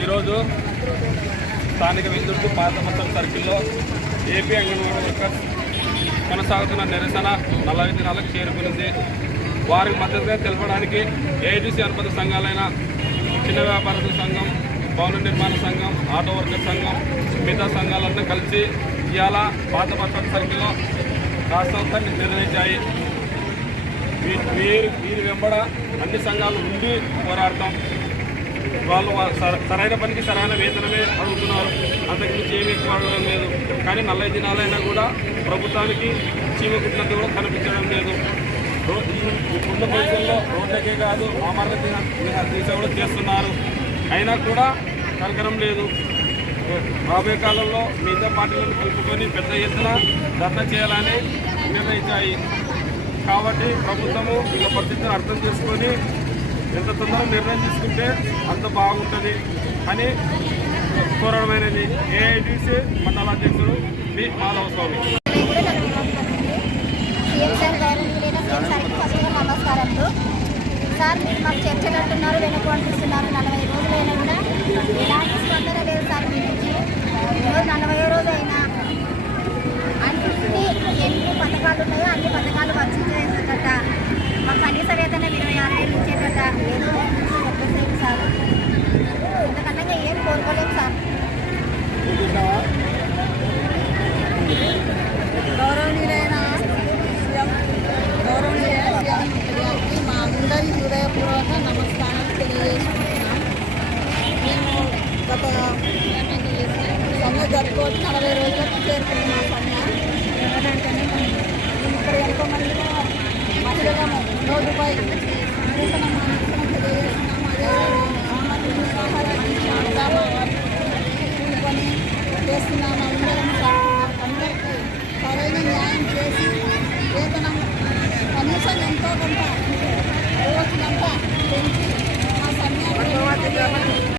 ఈరోజు స్థానిక విందుర్తి పాత మొత్తం సర్కిల్లో ఏపీ అంగన్వాడీ వర్కర్స్ కొనసాగుతున్న నిరసన 40 దినాలకు చేరుకునింది. వారికి మద్దతుగా తెలపడానికి ఏఐటీసీ అనుబంధ సంఘాలైన చిన్న వ్యాపారస్తుల సంఘం, భవన నిర్మాణ సంఘం, ఆటో వర్కర్ సంఘం, మిగతా సంఘాలంతా కలిసి ఇవాళ పాత మొత్తం సర్కిల్లో రాష్ట్రంతా నిర్ణయించాయి. వీరి వెంబడ అన్ని సంఘాలు ఉండి పోరాడతాం. వాళ్ళు సరైన పనికి సరైన వేతనమే అడుగుతున్నారు, అంతకుమించి ఏమీ ఎక్కువ అడగడం లేదు. కానీ 40 దినాలైనా కూడా ప్రభుత్వానికి చీమ కుట్టినట్టు కూడా కనిపించడం లేదు. ఉన్న పరిస్థితుల్లో రోడ్లకే కాదు ఆమరణ దీక్ష కూడా చేస్తున్నారు, అయినా కూడా కనకరం లేదు. రాబోయే కాలంలో మిగతా పార్టీలను కలుపుకొని పెద్ద ఎత్తున ధర్నా చేయాలని నిర్ణయించాయి. కాబట్టి ప్రభుత్వము వీళ్ళ పరిస్థితిని అర్థం చేసుకొని ఎంత తొందరగా నిర్ణయం తీసుకుంటే అంత బాగుంటుంది అని కోరడమైనది. ఏఐటీసీ మండలాధ్యక్షుడు బి మాధవస్వామి. నమస్కారంలో సార్, మీరు మాకు చర్చలు అంటున్నారు, వెనక పంపిస్తున్నారు. 40 రోజులైనా కూడా ఎలాంటి స్పందన లేదు సార్ మీ నుంచి. ఈరోజు 40వ రోజు అయినా అన్ని ఎన్ని పథకాలు ఉన్నాయో అన్ని పథకాలు వర్తించేసేటట్ట, మాకు కనీస వేతన 26,000 ఇచ్చేటట్ట ఏదో చెప్పేసేది సార్. ఇంతకన్నా ఏం కోరుకోలేము సార్. గౌరవనీయులైన మా అందరి హృదయపూర్వక నమస్కారం తెలియజేసుకుంటున్నాం. మేము గత సమ్మె జరుపుకోవచ్చు 40 రోజులకు చేరుకున్నాం. సమ్మె ఇక్కడ ఎంతోమంది మహిళలను రోజుపై నిరసన